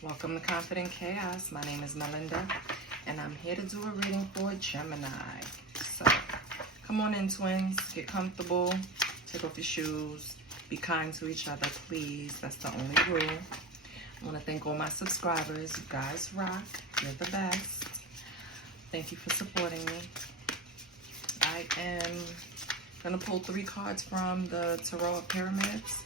Welcome to Confident Chaos. My name is Melinda, and I'm here to do a reading for Gemini. So, come on in, twins. Get comfortable. Take off your shoes. Be kind to each other, please. That's the only rule. I want to thank all my subscribers. You guys rock. You're the best. Thank you for supporting me. I am going to pull 3 cards from the Tarot of Pyramids,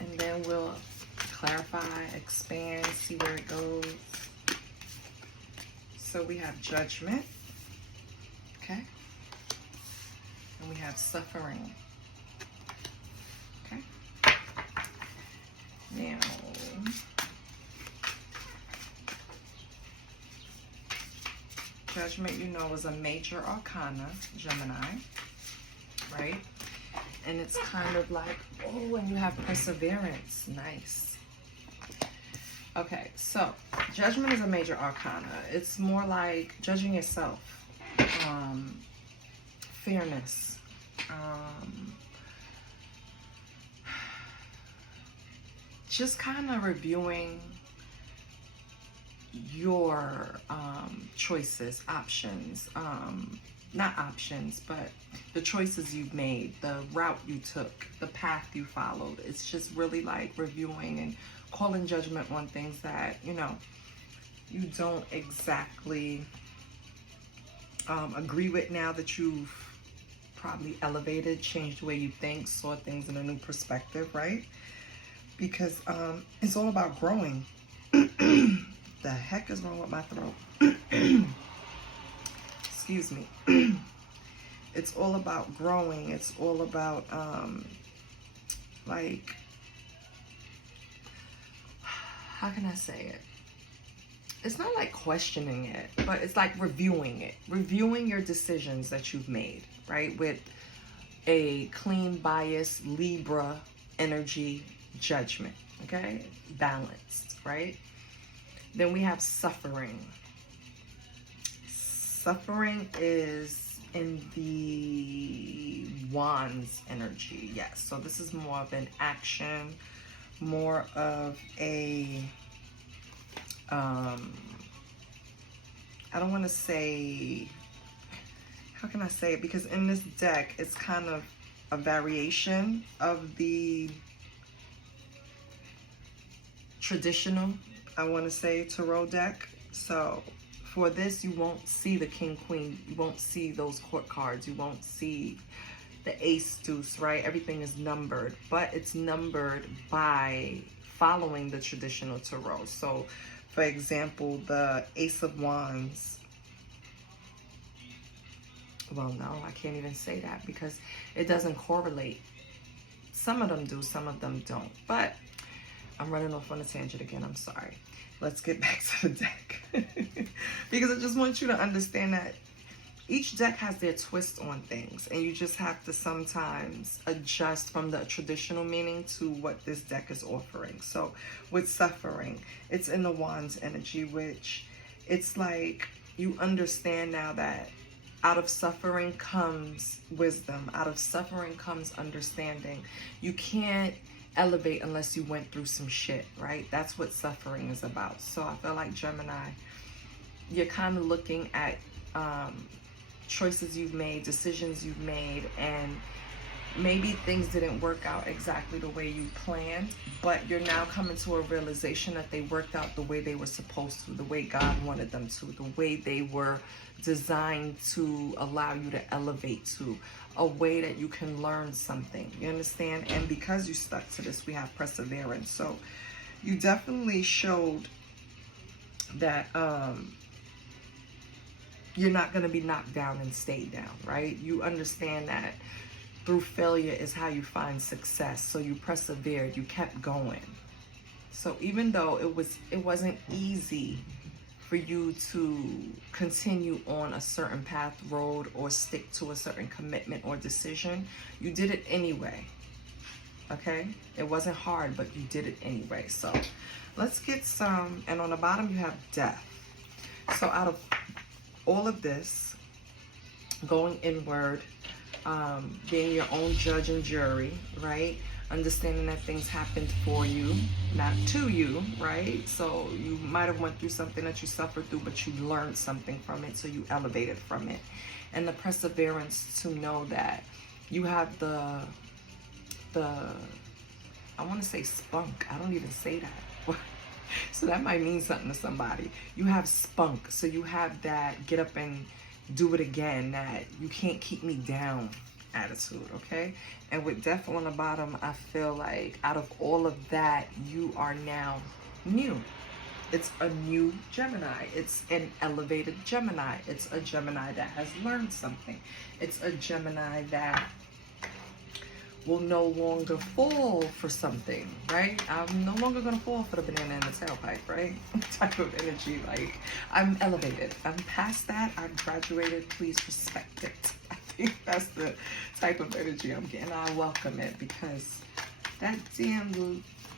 and then we'll clarify, expand, see where it goes. So we have Judgment, okay? And we have Suffering, okay? Now, Judgment, you know, is a major arcana, Gemini, right? And it's kind of like, oh, and you have Perseverance, nice. Okay, so Judgment is a major arcana. It's more like judging yourself, fairness, just kind of reviewing your choices, options, not options, but the choices you've made, the route you took, the path you followed. It's just really like reviewing and calling judgment on things that, you know, you don't exactly agree with now that you've probably elevated, changed the way you think, saw things in a new perspective, right? Because it's all about growing. The heck is wrong with my throat? Excuse me. It's all about growing. It's all about like, how can I say it? It's not like questioning it, but it's like reviewing it. Reviewing your decisions that you've made, right? With a clean bias, Libra energy, judgment, okay? Balanced, right? Then we have Suffering. Suffering is in the Wands energy, yes. So this is more of an action, more of a, I don't want to say, how can I say it? Because in this deck, it's kind of a variation of the traditional, I want to say, tarot deck. So for this, you won't see the King, Queen. You won't see those court cards. You won't see the Ace, Deuce, right? Everything is numbered, but it's numbered by following the traditional tarot. So, for example, the Ace of Wands. Well, no, I can't even say that because it doesn't correlate. Some of them do, some of them don't. But I'm running off on a tangent again. I'm sorry. Let's get back to the deck. Because I just want you to understand that each deck has their twist on things, and you just have to sometimes adjust from the traditional meaning to what this deck is offering. So with Suffering, it's in the Wands energy, which it's like you understand now that out of suffering comes wisdom. Out of suffering comes understanding. You can't elevate unless you went through some shit, right? That's what suffering is about. So I feel like Gemini, you're kind of looking at choices you've made, decisions you've made, and maybe things didn't work out exactly the way you planned, but you're now coming to a realization that they worked out the way they were supposed to, the way God wanted them to, the way they were designed to allow you to elevate to, a way that you can learn something. You understand? And because you stuck to this, we have Perseverance. So you definitely showed that you're not going to be knocked down and stay down, right? You understand that through failure is how you find success. So you persevered, you kept going. So even though it wasn't easy for you to continue on a certain path, road, or stick to a certain commitment or decision, you did it anyway. Okay? It wasn't hard, but you did it anyway. So let's get some, and on the bottom you have Death. So out of all of this, going inward, being your own judge and jury, right? understanding that things happened for you, not to you, right? So you might have went through something that you suffered through, but you learned something from it, so you elevated from it. And the perseverance to know that you have the I want to say spunk. I don't even say that. So that might mean something to somebody. You have spunk. So you have that get up and do it again, that you can't keep me down attitude, okay? And with death on the bottom, I feel like out of all of that, you are now new. It's a new Gemini. It's an elevated Gemini. It's a Gemini that has learned something. It's a Gemini that will no longer fall for something, right? I'm no longer gonna fall for the banana in the tailpipe, right? Type of energy. Like, I'm elevated. I'm past that. I've graduated. Please respect it. I think that's the type of energy I'm getting. I welcome it, because that damn little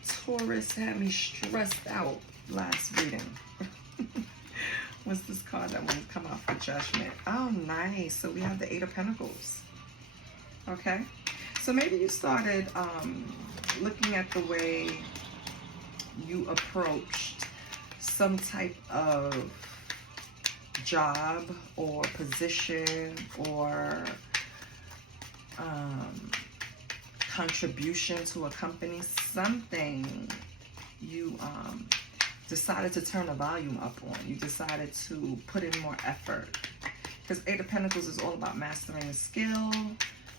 Taurus had me stressed out last reading. What's this card that wants to come out for Judgment? Oh, nice. So we have the Eight of Pentacles. Okay. So maybe you started looking at the way you approached some type of job or position or contribution to a company, something you decided to turn the volume up on. You decided to put in more effort. Because Eight of Pentacles is all about mastering a skill,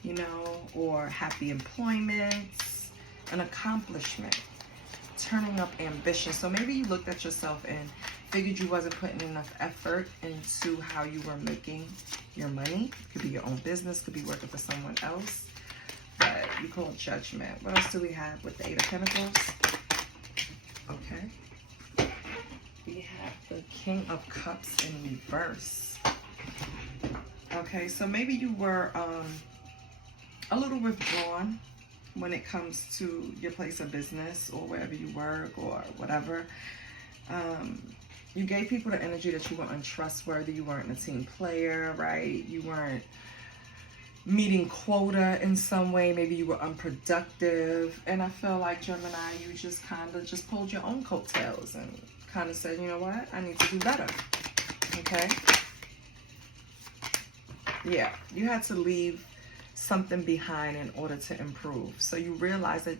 you know, or happy employment, an accomplishment, turning up ambition. So maybe you looked at yourself and figured you wasn't putting enough effort into how you were making your money. Could be your own business, could be working for someone else, but you call it Judgment. What else do we have with the Eight of Pentacles? Okay. We have the King of Cups in reverse. Okay, so maybe you were a little withdrawn when it comes to your place of business or wherever you work or whatever. You gave people the energy that you were untrustworthy. You weren't a team player, right? You weren't meeting quota in some way. Maybe you were unproductive. And I feel like, Gemini, you just kind of just pulled your own coattails and kind of said, you know what? I need to do better. Okay? Yeah, you had to leave something behind in order to improve. So you realize that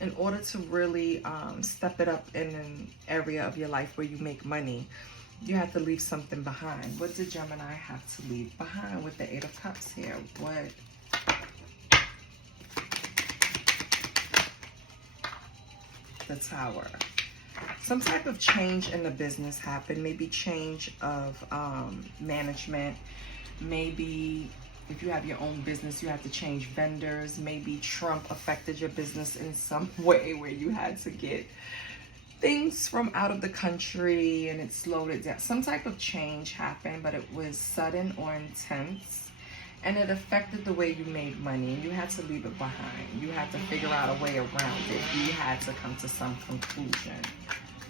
in order to really step it up in an area of your life where you make money, you have to leave something behind. What did Gemini have to leave behind with the Eight of Cups here? What? The Tower. Some type of change in the business happened. Maybe change of management. Maybe if you have your own business, you have to change vendors. Maybe Trump affected your business in some way where you had to get things from out of the country and it slowed it down. Some type of change happened, but it was sudden or intense. And it affected the way you made money. You had to leave it behind. You had to figure out a way around it. You had to come to some conclusion.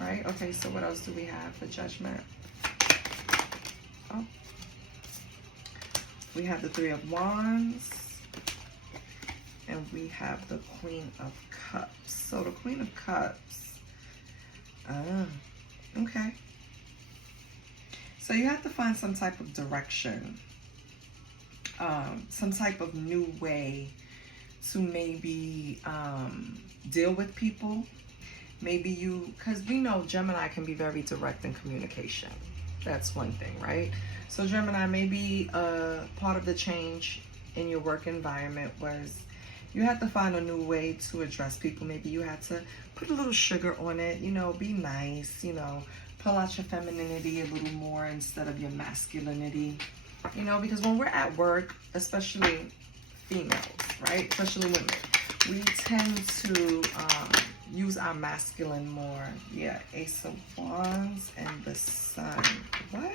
Right? Okay, so what else do we have for Judgment? Oh. We have the Three of Wands, and we have the Queen of Cups. So the Queen of Cups, okay. So you have to find some type of direction, some type of new way to maybe deal with people. Maybe you, because we know Gemini can be very direct in communication. That's one thing, right? So Gemini, maybe part of the change in your work environment was you had to find a new way to address people. Maybe you had to put a little sugar on it, you know, be nice, you know, pull out your femininity a little more instead of your masculinity, you know, because when we're at work, especially females, right, especially women, we tend to use our masculine more. Yeah, Ace of Wands and the Sun. What?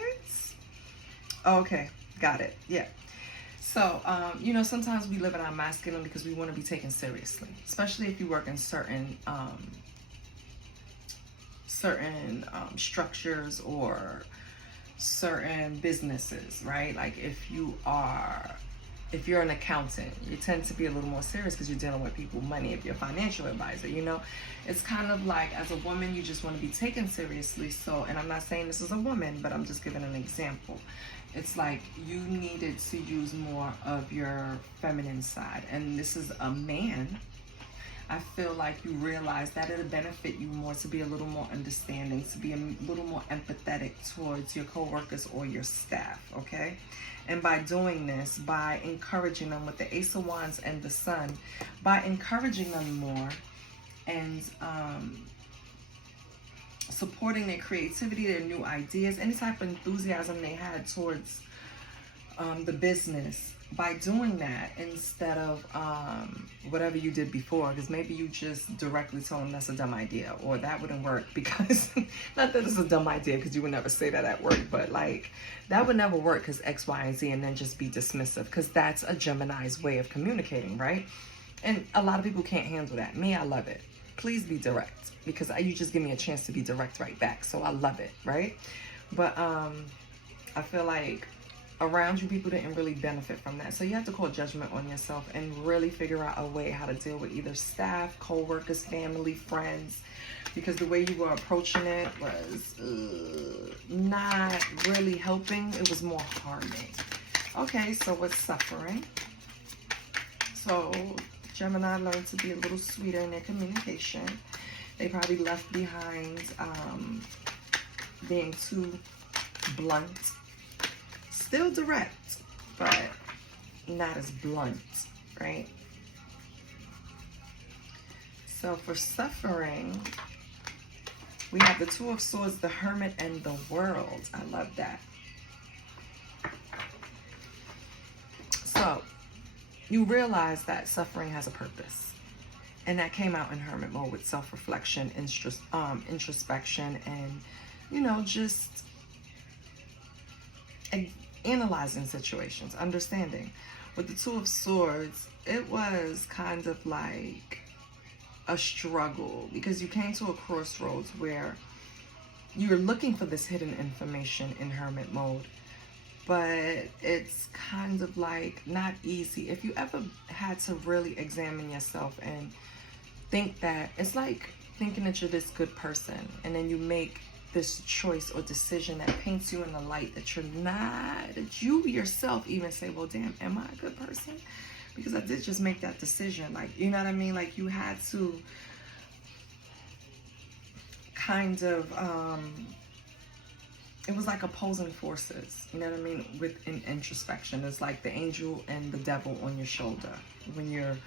Okay, got it. Yeah. So, you know, sometimes we live in our masculine because we want to be taken seriously, especially if you work in certain structures or certain businesses, right? Like if you are if you're an accountant, you tend to be a little more serious because you're dealing with people, money. If you're a financial advisor, you know, it's kind of like, as a woman, you just want to be taken seriously. So, and I'm not saying this is a woman, but I'm just giving an example. It's like you needed to use more of your feminine side. And this is a man. I feel like you realize that it'll benefit you more to be a little more understanding, to be a little more empathetic towards your coworkers or your staff, okay? And by doing this, by encouraging them with the Ace of Wands and the Sun, by encouraging them more and supporting their creativity, their new ideas, any type of enthusiasm they had towards the business, by doing that instead of whatever you did before, because maybe you just directly told them that's a dumb idea, or that wouldn't work because, not that it's a dumb idea because you would never say that at work, but like that would never work because X, Y, and Z, and then just be dismissive, because that's a Gemini's way of communicating, right? And a lot of people can't handle that. Me, I love it. Please be direct, because you just give me a chance to be direct right back, so I love it, right? But I feel like around you, people didn't really benefit from that. So you have to call judgment on yourself and really figure out a way how to deal with either staff, co-workers, family, friends, because the way you were approaching it was not really helping. It was more harming. Okay, so what's suffering? So Gemini learned to be a little sweeter in their communication. They probably left behind being too blunt. Still direct, but not as blunt, right? So for suffering, we have the Two of Swords, the Hermit, and the World. I love that. So you realize that suffering has a purpose. And that came out in Hermit mode with self-reflection, introspection, and, you know, just analyzing situations, understanding. With the Two of Swords, it was kind of like a struggle, because you came to a crossroads where you're looking for this hidden information in Hermit mode, but it's kind of like not easy. If you ever had to really examine yourself and think that, it's like thinking that you're this good person, and then you make this choice or decision that paints you in the light that you're not, that you yourself even say, well, damn, am I a good person? Because I did just make that decision. Like, you know what I mean? Like, you had to kind of, it was like opposing forces, you know what I mean? Within introspection, it's like the angel and the devil on your shoulder when you're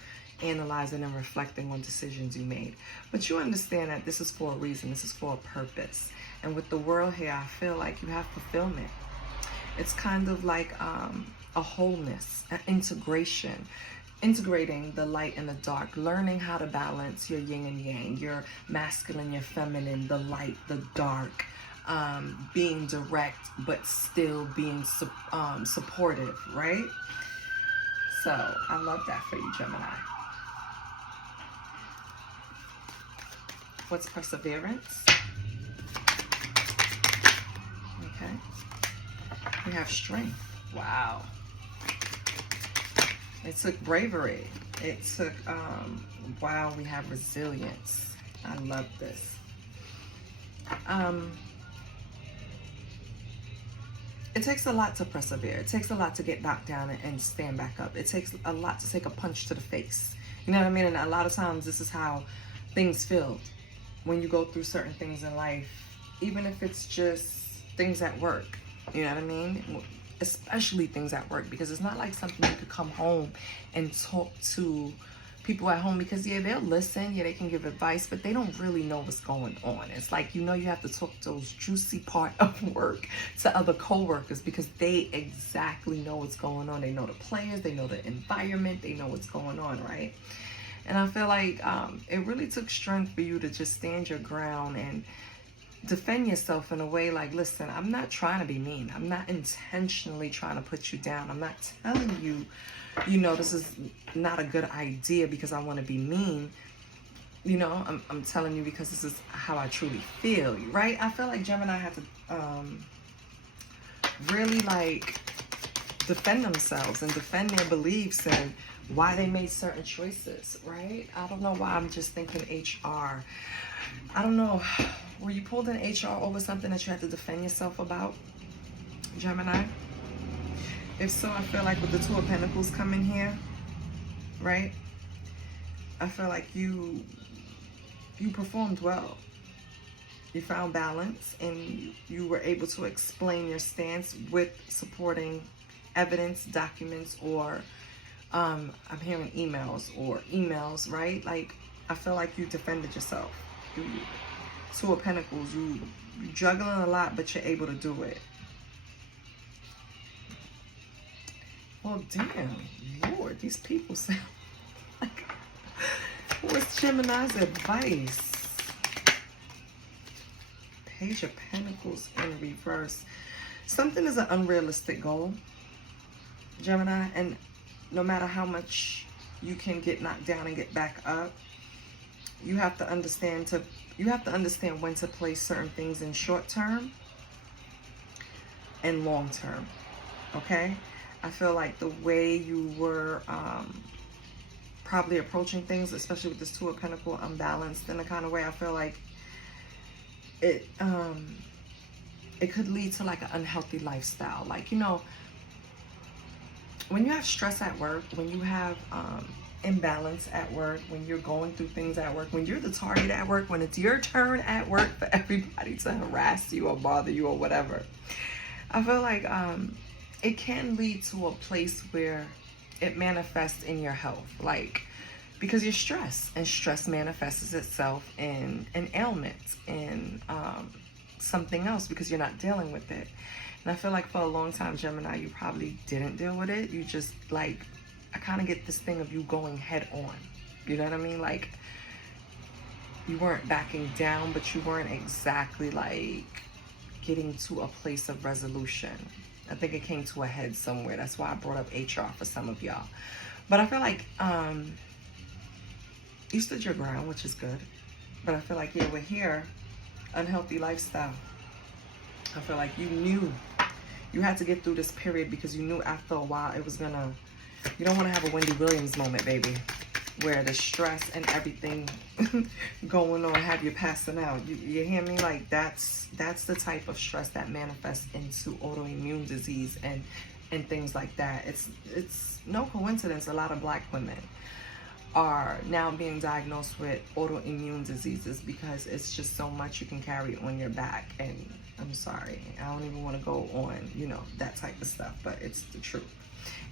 analyzing and reflecting on decisions you made. But you understand that this is for a reason, this is for a purpose. And with the World here, I feel like you have fulfillment. It's kind of like a wholeness, an integration, integrating the light and the dark, learning how to balance your yin and yang, your masculine, your feminine, the light, the dark, being direct, but still being supportive, right? So I love that for you, Gemini. What's perseverance? Okay. We have strength. Wow. It took bravery. It took, wow, we have resilience. I love this. It takes a lot to persevere. It takes a lot to get knocked down and stand back up. It takes a lot to take a punch to the face. You know what I mean? And a lot of times this is how things feel when you go through certain things in life, even if it's just things at work. You know what I mean? Especially things at work, because it's not like something you could come home and talk to people at home, because yeah, they'll listen, yeah, they can give advice, but they don't really know what's going on. It's like, you know, you have to talk those juicy part of work to other co-workers, because they exactly know what's going on. They know the players, they know the environment, they know what's going on, right? And I feel like it really took strength for you to just stand your ground and defend yourself in a way like, listen, I'm not trying to be mean. I'm not intentionally trying to put you down. I'm not telling you, you know, this is not a good idea because I want to be mean. You know, I'm telling you because this is how I truly feel, right? I feel like Gemini had to really like defend themselves and defend their beliefs and why they made certain choices, right? I don't know why I'm just thinking HR. I don't know. Were you pulled in HR over something that you had to defend yourself about, Gemini? If so, I feel like with the Two of Pentacles coming here, right? I feel like you performed well. You found balance and you were able to explain your stance with supporting evidence, documents, or I'm hearing emails, right? Like, I feel like you defended yourself. Two of Pentacles, you juggling a lot, but you're able to do it. Well, damn, Lord, these people sound like, what's Gemini's advice? Page of Pentacles in reverse. Something is an unrealistic goal, Gemini, and no matter how much you can get knocked down and get back up, you have to understand when to place certain things in short term and long term. Okay? I feel like the way you were probably approaching things, especially with this Two of Pentacles unbalanced in a kind of way, I feel like it could lead to like an unhealthy lifestyle. Like, you know, when you have stress at work, when you have imbalance at work, when you're going through things at work, when you're the target at work, when it's your turn at work for everybody to harass you or bother you or whatever, I feel like it can lead to a place where it manifests in your health, like, because you're stressed, and stress manifests itself in an ailment, in something else, because you're not dealing with it. And I feel like for a long time, Gemini, you probably didn't deal with it. You just, like, I kind of get this thing of you going head on. You know what I mean? Like, you weren't backing down, but you weren't exactly, like, getting to a place of resolution. I think it came to a head somewhere. That's why I brought up HR for some of y'all. But I feel like you stood your ground, which is good. But I feel like, yeah, we're here. Unhealthy lifestyle. I feel like you knew you had to get through this period because you knew after a while it was gonna, you don't want to have a Wendy Williams moment, baby, where the stress and everything going on have you passing out. You hear me? Like, that's the type of stress that manifests into autoimmune disease and things like that. It's no coincidence a lot of Black women are now being diagnosed with autoimmune diseases because it's just so much you can carry on your back. And I'm sorry, I don't even want to go on, you know, that type of stuff, but it's the truth.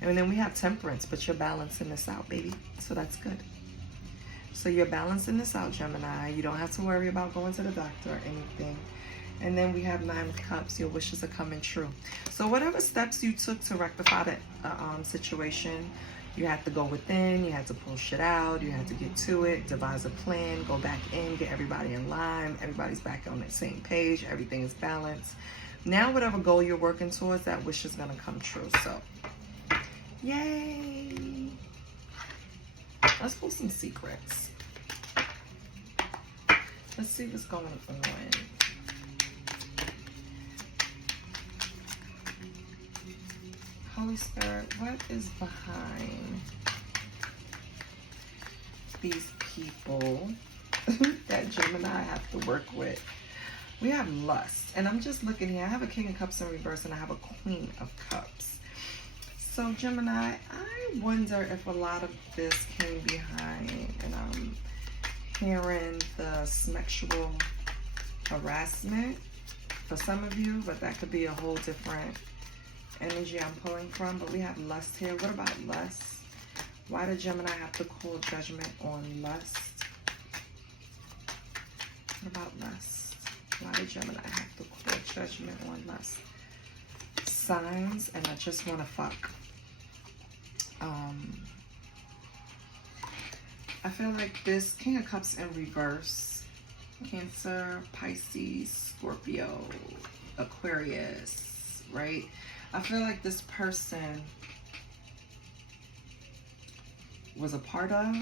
And then we have Temperance, but you're balancing this out, baby. So that's good. So you're balancing this out, Gemini. You don't have to worry about going to the doctor or anything. And then we have Nine of Cups. Your wishes are coming true. So whatever steps you took to rectify that situation, you had to go within, you had to pull shit out, you had to get to it, devise a plan, go back in, get everybody in line, everybody's back on the same page, everything is balanced. Now whatever goal you're working towards, that wish is gonna come true. So, yay! Let's pull some secrets. Let's see what's going on. Holy Spirit, what is behind these people that Gemini have to work with? We have lust, and I'm just looking here. I have a King of Cups in reverse, and I have a Queen of Cups. So Gemini, I wonder if a lot of this came behind, and I'm hearing the sexual harassment for some of you, but that could be a whole different energy I'm pulling from. But we have lust here. What about lust? Why did Gemini have to call judgment on lust? What about lust? Why did Gemini have to call judgment on lust? Signs, and I just want to fuck. I feel like this King of Cups in reverse, Cancer, Pisces, Scorpio, Aquarius, right? I feel like this person was a part of,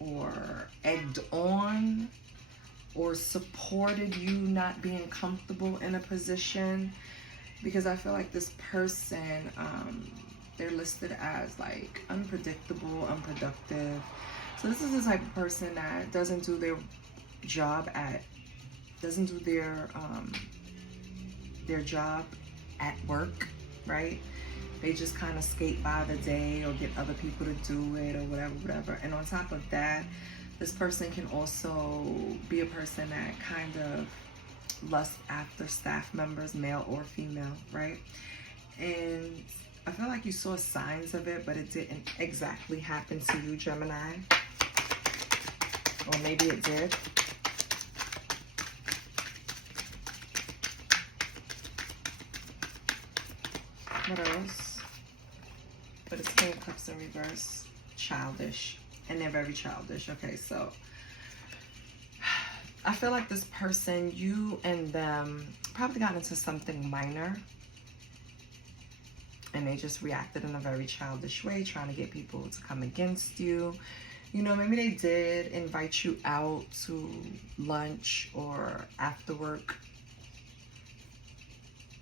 or egged on, or supported you not being comfortable in a position. because I feel like this person, they're listed as like unpredictable, unproductive. So this is the type of person that doesn't do their job doesn't do their job at work, right? They just kind of skate by the day or get other people to do it or whatever. And on top of that, this person can also be a person that kind of lusts after staff members, male or female, right? And I feel like you saw signs of it, but it didn't exactly happen to you, Gemini. Or maybe it did. What else? But it's King of Cups in reverse. Childish. And they're very childish. Okay, so I feel like this person, you and them probably got into something minor. And they just reacted in a very childish way, trying to get people to come against you. You know, maybe they did invite you out to lunch or after work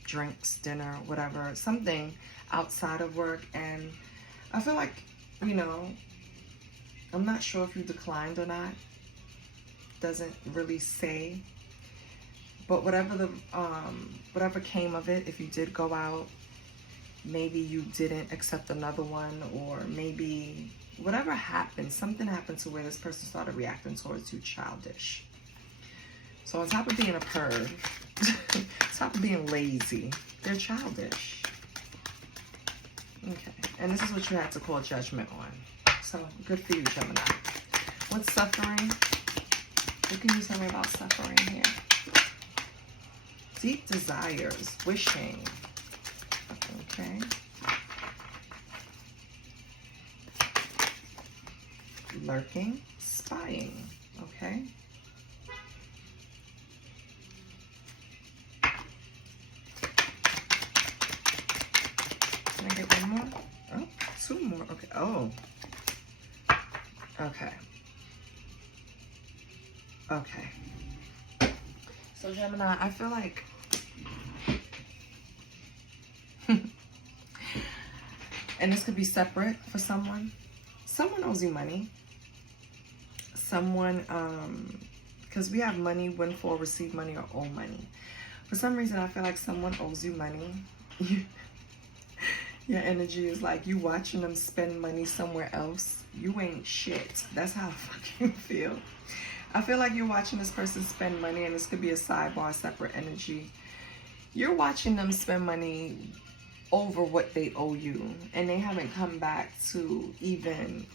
drinks, dinner, whatever, something outside of work. And I feel like, you know, I'm not sure if you declined or not. Doesn't really say. But whatever came of it, if you did go out, maybe you didn't accept another one, or maybe whatever happened, something happened to where this person started reacting towards you childish. So on top of being a perv, on top of being lazy, they're childish. Okay, and this is what you had to call judgment on. So good for you, Gemini. What's suffering? What can you tell me about suffering here? Deep desires, wishing. Okay. Lurking, spying. Okay. Can I get one more? Oh, two more. Okay. Oh. Okay. Okay. So Gemini, I feel like and this could be separate for someone. Someone owes you money. Someone, because we have money, win for, receive money, or owe money. For some reason, I feel like someone owes you money. Your energy is like you watching them spend money somewhere else. You ain't shit. That's how I fucking feel. I feel like you're watching this person spend money, and this could be a sidebar, separate energy. You're watching them spend money over what they owe you, and they haven't come back to even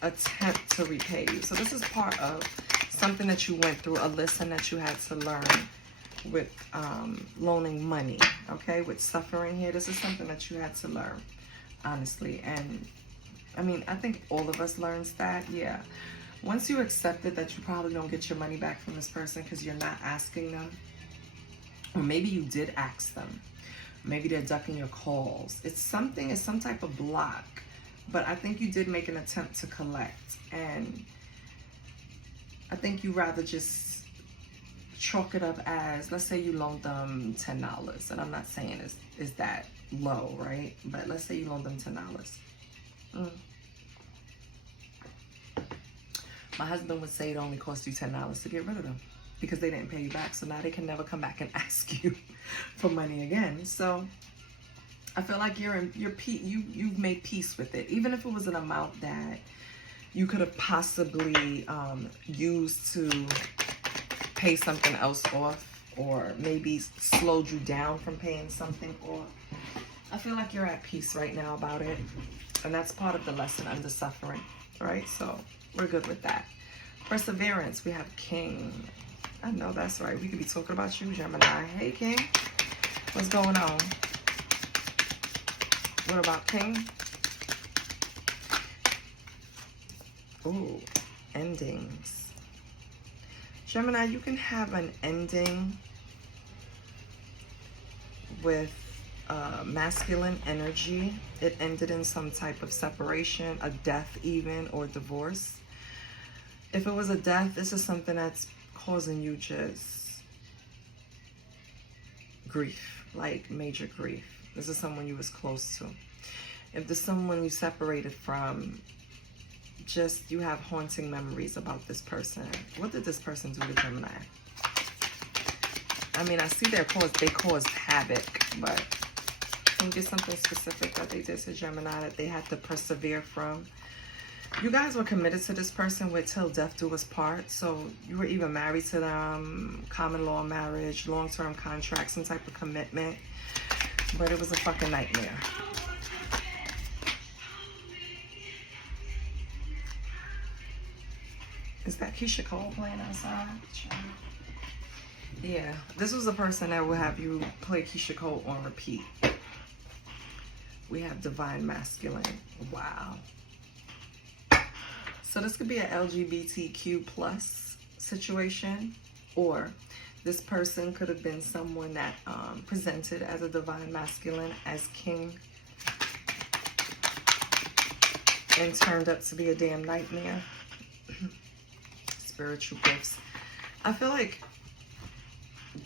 attempt to repay you. So this is part of something that you went through, a lesson that you had to learn with loaning money, okay? With suffering here, this is something that you had to learn, honestly. And I mean, I think all of us learns that, yeah. Once you accepted that you probably don't get your money back from this person because you're not asking them, or maybe you did ask them, maybe they're ducking your calls. It's some type of block, but I think you did make an attempt to collect, and I think you rather just chalk it up as, let's say you loaned them $10, and I'm not saying is that low, right? But let's say you loaned them $10. My husband would say it only cost you $10 to get rid of them because they didn't pay you back. So now they can never come back and ask you for money again. So I feel like you've made peace with it, even if it was an amount that you could have possibly used to pay something else off, or maybe slowed you down from paying something off. I feel like you're at peace right now about it, and that's part of the lesson under suffering, right? So we're good with that. Perseverance, we have King. I know that's right. We could be talking about you, Gemini. Hey, King. What's going on? What about King? Ooh, endings. Gemini, you can have an ending with masculine energy. It ended in some type of separation, a death even, or divorce. If it was a death, this is something that's causing you just grief, like major grief. This is someone you was close to. If there's someone you separated from, just you have haunting memories about this person. What did this person do to Gemini? I mean, I see they caused havoc, but can you get something specific that they did to Gemini that they had to persevere from? You guys were committed to this person with till death do us part. So you were either married to them, common law marriage, long-term contract, some type of commitment. But it was a fucking nightmare. Is that Keisha Cole playing outside? Yeah, this was a person that would have you play Keisha Cole on repeat. We have divine masculine. Wow. So this could be an LGBTQ plus situation, or this person could have been someone that presented as a divine masculine, as king, and turned up to be a damn nightmare. Spiritual gifts. I feel like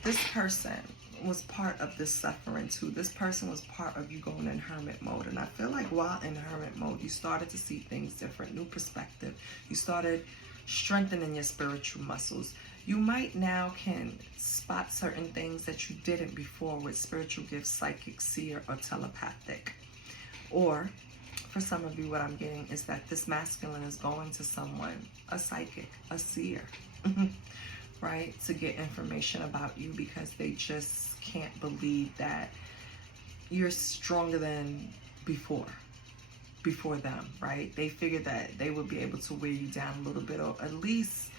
this person was part of this suffering too. This person was part of you going in hermit mode. And I feel like while in hermit mode, you started to see things different, new perspective. You started strengthening your spiritual muscles. You might now can spot certain things that you didn't before with spiritual gifts, psychic, seer, or telepathic. Or for some of you, what I'm getting is that this masculine is going to someone, a psychic, a seer, right, to get information about you because they just can't believe that you're stronger than before them, right? They figured that they would be able to wear you down a little bit, or at least,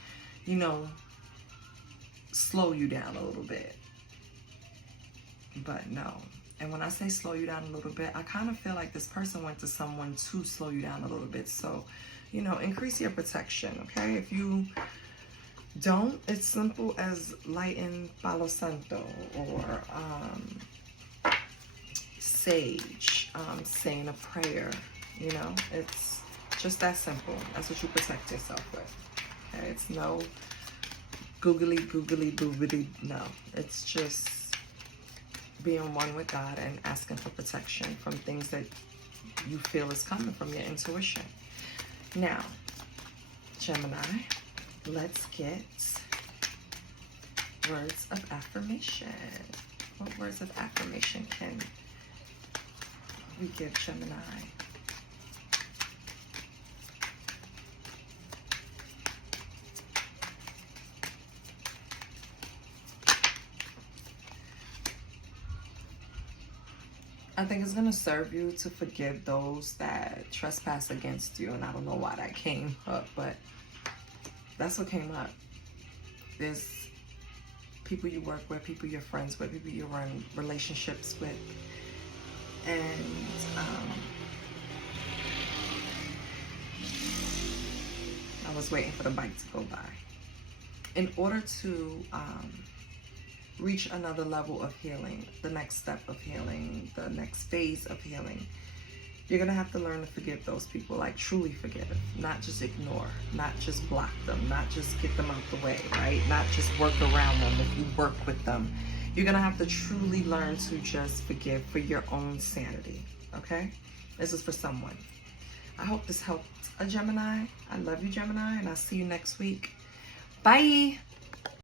you know, slow you down a little bit. But no. And when I say slow you down a little bit, I kind of feel like this person went to someone to slow you down a little bit. So, you know, increase your protection, okay? If you don't, it's simple as lighting Palo Santo or sage, saying a prayer, you know? It's just that simple. That's what you protect yourself with, okay? It's no googly, boogly, no. It's just being one with God and asking for protection from things that you feel is coming from your intuition. Now, Gemini, let's get words of affirmation. What words of affirmation can we give Gemini? I think it's going to serve you to forgive those that trespass against you. And I don't know why that came up, but that's what came up. There's people you work with, people you're friends with, people you run relationships with. And I was waiting for the bike to go by. In order to reach another level of healing, the next step of healing, the next phase of healing, you're going to have to learn to forgive those people, like truly forgive, not just ignore, not just block them, not just get them out the way, right? Not just work around them if you work with them. You're going to have to truly learn to just forgive for your own sanity, okay? This is for someone. I hope this helped a Gemini. I love you, Gemini, and I'll see you next week. Bye!